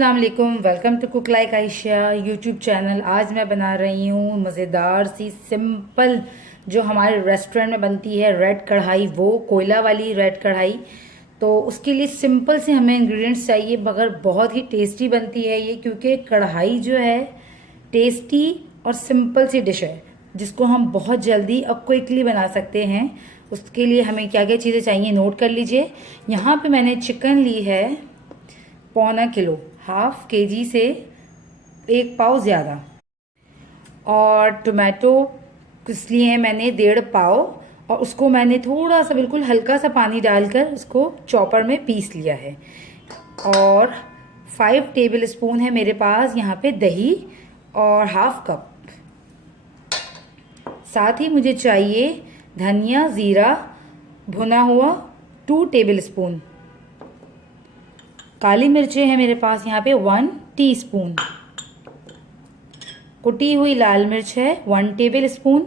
अस्सलाम वालेकुम, welcome to cook like Ayesha YouTube channel. आज मैं बना रही हूँ मज़ेदार सी सिंपल जो हमारे रेस्टोरेंट में बनती है रेड कढ़ाई, वो कोयला वाली रेड कढ़ाई। तो उसके लिए सिंपल से हमें इंग्रेडिएंट्स चाहिए, मगर बहुत ही टेस्टी बनती है ये, क्योंकि कढ़ाई जो है टेस्टी और सिंपल सी डिश है जिसको हम बहुत जल्दी और क्विकली बना सकते हैं। उसके लिए हमें क्या क्या चीज़ें चाहिए नोट कर लीजिए। यहाँ पे मैंने चिकन ली है पौना किलो, हाफ केजी से 1 पाव ज़्यादा, और टोमेटो किस लिए है मैंने 1.5 पाव, और उसको मैंने थोड़ा सा बिल्कुल हल्का सा पानी डालकर उसको चॉपर में पीस लिया है। और 5 टेबल स्पून है मेरे पास यहाँ पे दही, और हाफ कप। साथ ही मुझे चाहिए धनिया ज़ीरा भुना हुआ 2 टेबल स्पून। काली मिर्चें हैं मेरे पास यहाँ पे 1 टीस्पून। कुटी हुई लाल मिर्च है 1 table spoon.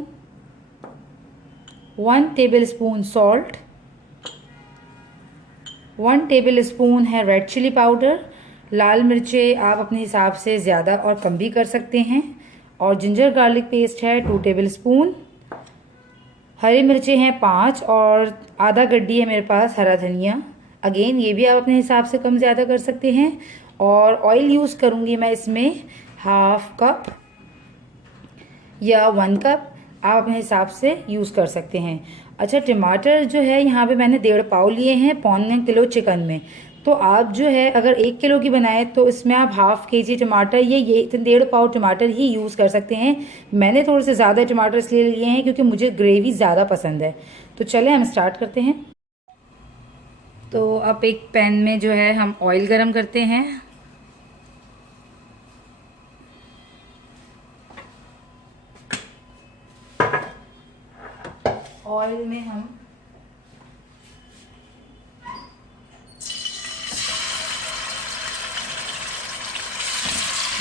1 table spoon salt. 1 table spoon है रेड चिली पाउडर। लाल मिर्चें आप अपने हिसाब से ज़्यादा और कम भी कर सकते हैं। और जिंजर गार्लिक पेस्ट है 2 टेबल स्पून। हरी मिर्चें हैं 5, और आधा गड्डी है मेरे पास हरा धनिया। अगेन ये भी आप अपने हिसाब से कम ज़्यादा कर सकते हैं। और ऑयल यूज़ करूँगी मैं इसमें हाफ कप या 1 कप, आप अपने हिसाब से यूज़ कर सकते हैं। अच्छा, टमाटर जो है यहाँ पे मैंने 1.5 पाव लिए हैं पौने किलो चिकन में। तो आप जो है अगर 1 किलो की बनाए तो इसमें आप हाफ केजी टमाटर ये 1.5 पाव टमाटर ही यूज़ कर सकते हैं। मैंने थोड़े से ज़्यादा टमाटर इसलिए लिए हैं क्योंकि मुझे ग्रेवी ज़्यादा पसंद है। तो चले हम स्टार्ट करते हैं। तो अब एक पैन में जो है हम ऑयल गरम करते हैं। ऑयल में हम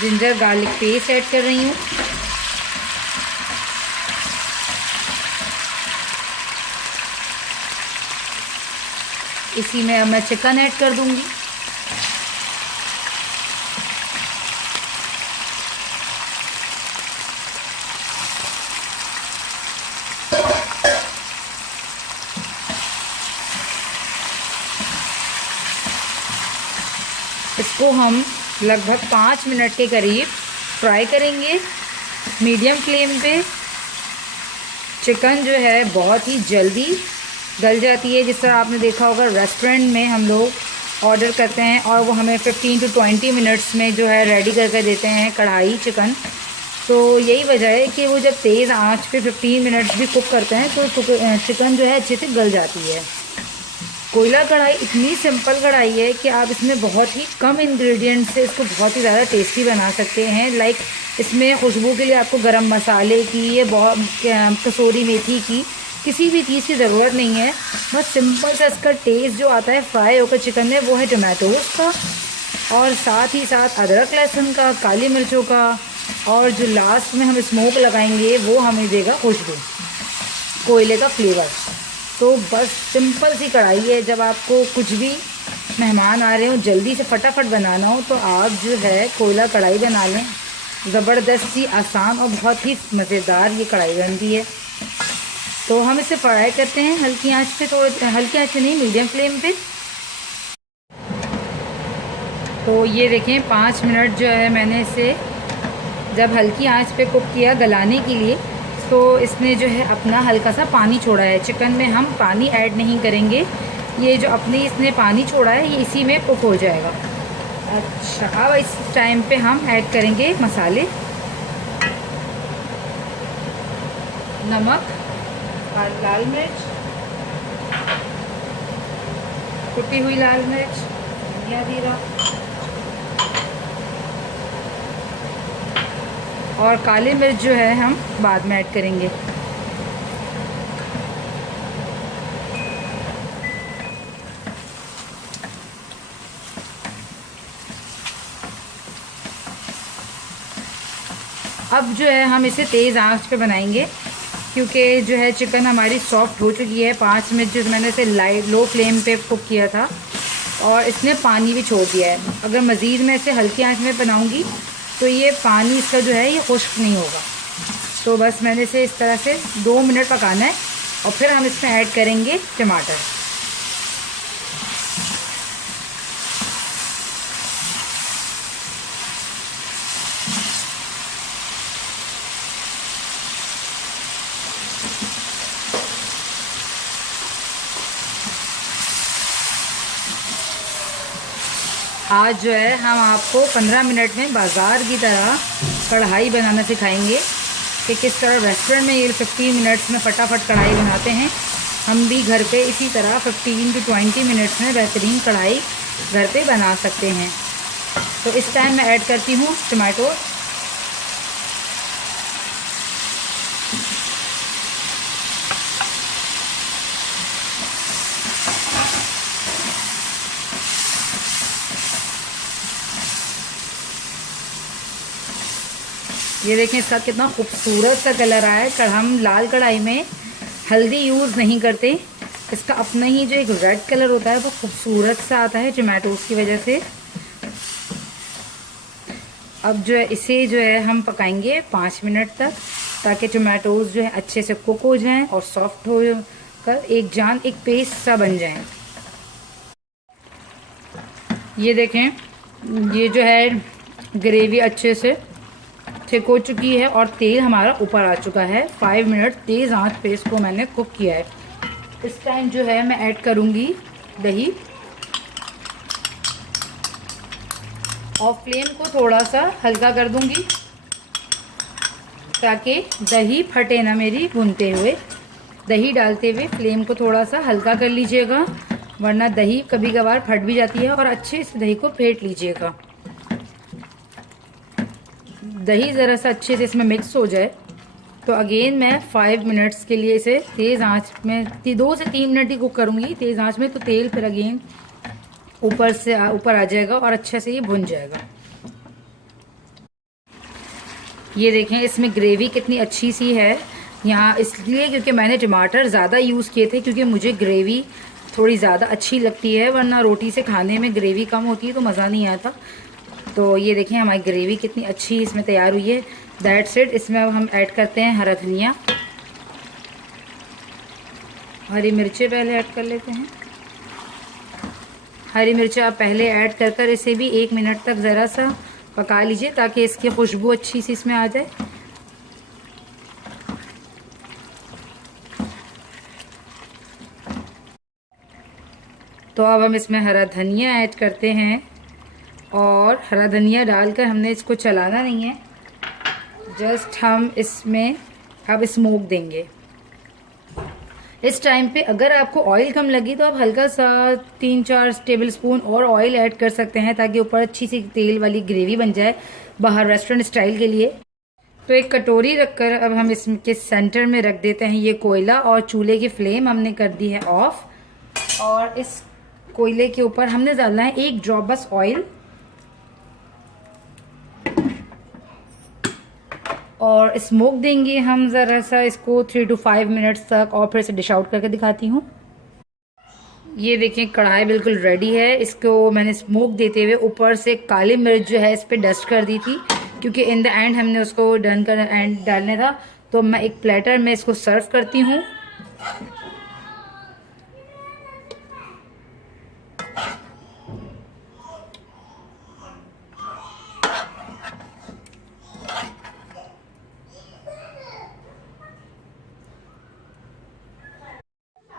जिंजर गार्लिक पेस्ट ऐड कर रही हूँ। इसी में अब मैं चिकन ऐड कर दूंगी। इसको हम लगभग 5 मिनट के करीब फ्राई करेंगे मीडियम फ्लेम पे। चिकन जो है बहुत ही जल्दी गल जाती है। जिस तरह आपने देखा होगा रेस्टोरेंट में हम लोग ऑर्डर करते हैं और वो हमें 15 to 20 मिनट्स में जो है रेडी करके देते हैं कढ़ाई चिकन। तो यही वजह है कि वो जब तेज़ आंच पे 15 मिनट्स भी कुक करते हैं तो चिकन जो है अच्छे से गल जाती है। कोयला कढ़ाई इतनी सिंपल कढ़ाई है कि आप इसमें बहुत ही कम इंग्रेडिएंट से इसको बहुत ही ज़्यादा टेस्टी बना सकते हैं। लाइक इसमें खुशबू के लिए आपको गरम मसाले की, ये बहुत कसूरी मेथी की, किसी भी चीज़ की ज़रूरत नहीं है। बस सिंपल सा इसका टेस्ट जो आता है फ्राई होकर चिकन में, वो है टोमेटोज़ का, और साथ ही साथ अदरक लहसुन का, काली मिर्चों का, और जो लास्ट में हम स्मोक लगाएंगे वो हमें देगा खुशबू, कोयले का फ्लेवर। तो बस सिंपल सी कढ़ाई है। जब आपको कुछ भी मेहमान आ रहे हो, जल्दी से फटाफट बनाना हो, तो आप जो है कोयला कढ़ाई बना लें। ज़बरदस्त सी आसान और बहुत ही मज़ेदार ये कढ़ाई बनती है। तो हम इसे फ्राई करते हैं हल्की आंच पे, थोड़ी हल्की आंच पे नहीं, मीडियम फ्लेम पे। तो ये देखें 5 मिनट जो है मैंने इसे जब हल्की आंच पे कुक किया गलाने के लिए, तो इसने जो है अपना हल्का सा पानी छोड़ा है। चिकन में हम पानी ऐड नहीं करेंगे, ये जो अपने इसने पानी छोड़ा है ये इसी में कुक हो जाएगा। अच्छा, अब इस टाइम पे हम ऐड करेंगे मसाले, नमक, लाल मिर्च, कुटी हुई लाल मिर्च, धनिया जीरा और काली मिर्च जो है हम बाद में ऐड करेंगे। अब जो है हम इसे तेज़ आंच पे बनाएंगे, क्योंकि जो है चिकन हमारी सॉफ्ट हो चुकी है। 5 मिनट जो मैंने इसे लो फ्लेम पे कुक किया था, और इसने पानी भी छोड़ दिया है। अगर मज़ीद मैं इसे हल्की आंच में बनाऊंगी तो ये पानी इसका जो है ये खुश्क नहीं होगा। तो बस मैंने इसे इस तरह से 2 मिनट पकाना है और फिर हम इसमें ऐड करेंगे टमाटर। आज जो है हम आपको 15 मिनट में बाज़ार की तरह कढ़ाई बनाना सिखाएंगे कि किस तरह रेस्टोरेंट में ये 15 मिनट्स में फटाफट कढ़ाई बनाते हैं, हम भी घर पे इसी तरह 15 to 20 मिनट्स में बेहतरीन कढ़ाई घर पे बना सकते हैं। तो इस टाइम मैं ऐड करती हूँ टमाटो। ये देखें इसका कितना खूबसूरत सा कलर आया है। हम लाल कढ़ाई में हल्दी यूज़ नहीं करते, इसका अपना ही जो एक रेड कलर होता है वो खूबसूरत सा आता है टमाटोज़ की वजह से। अब जो है इसे जो है हम पकाएंगे 5 मिनट तक, ताकि टमाटोज़ जो है अच्छे से कुक हो जाएं और सॉफ्ट हो कर एक पेस्ट सा बन जाएं। ये देखें ये जो है ग्रेवी अच्छे से थिक हो चुकी है और तेल हमारा ऊपर आ चुका है। 5 मिनट तेज़ आंच पे इसको मैंने कुक किया है। इस टाइम जो है मैं ऐड करूँगी दही और फ्लेम को थोड़ा सा हल्का कर दूँगी ताकि दही फटे ना मेरी भूनते हुए। दही डालते हुए फ्लेम को थोड़ा सा हल्का कर लीजिएगा, वरना दही कभी कभार फट भी जाती है। और अच्छे से दही को फेंट लीजिएगा, दही ज़रा सा अच्छे से इसमें मिक्स हो जाए। तो अगेन मैं 5 मिनट्स के लिए इसे तेज़ आंच में 2 से 3 मिनट ही कुक करूँगी तेज़ आंच में। तो तेल फिर अगेन ऊपर आ जाएगा और अच्छे से ये भुन जाएगा। ये देखें इसमें ग्रेवी कितनी अच्छी सी है यहाँ, इसलिए क्योंकि मैंने टमाटर ज़्यादा यूज़ किए थे, क्योंकि मुझे ग्रेवी थोड़ी ज़्यादा अच्छी लगती है, वरना रोटी से खाने में ग्रेवी कम होती है तो मज़ा नहीं आता। तो ये देखें हमारी ग्रेवी कितनी अच्छी इसमें तैयार हुई है। That's it. इसमें अब हम ऐड करते हैं हरा धनिया, हरी मिर्चें पहले ऐड कर लेते हैं। हरी मिर्चें आप पहले ऐड कर इसे भी 1 मिनट तक ज़रा सा पका लीजिए ताकि इसकी खुशबू अच्छी सी इसमें आ जाए। तो अब हम इसमें हरा धनिया ऐड करते हैं और हरा धनिया डालकर हमने इसको चलाना नहीं है, जस्ट हम इसमें अब स्मोक देंगे। इस टाइम पे अगर आपको ऑयल कम लगी तो आप हल्का सा 3-4 टेबल स्पून और ऑयल ऐड कर सकते हैं ताकि ऊपर अच्छी सी तेल वाली ग्रेवी बन जाए बाहर रेस्टोरेंट स्टाइल के लिए। तो एक कटोरी रखकर अब हम इसके सेंटर में रख देते हैं ये कोयला और चूल्हे की फ्लेम हमने कर दी है ऑफ। और इस कोयले के ऊपर हमने डालना है 1 ड्रॉप बस ऑयल और स्मोक देंगे हम ज़रा सा इसको 3 to 5 मिनट्स तक। और फिर से डिश आउट करके दिखाती हूँ। ये देखें कढ़ाई बिल्कुल रेडी है। इसको मैंने स्मोक देते हुए ऊपर से काली मिर्च जो है इस पर डस्ट कर दी थी, क्योंकि इन द एंड हमने उसको डालने था। तो मैं एक प्लेटर में इसको सर्व करती हूँ।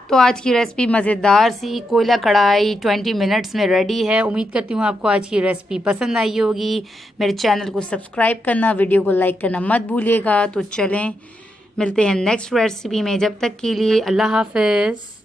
तो आज की रेसिपी मज़ेदार सी कोयला कढ़ाई 20 मिनट्स में रेडी है। उम्मीद करती हूँ आपको आज की रेसिपी पसंद आई होगी। मेरे चैनल को सब्सक्राइब करना, वीडियो को लाइक करना मत भूलिएगा। तो चलें मिलते हैं नेक्स्ट रेसिपी में, जब तक के लिए अल्लाह हाफ़िज़।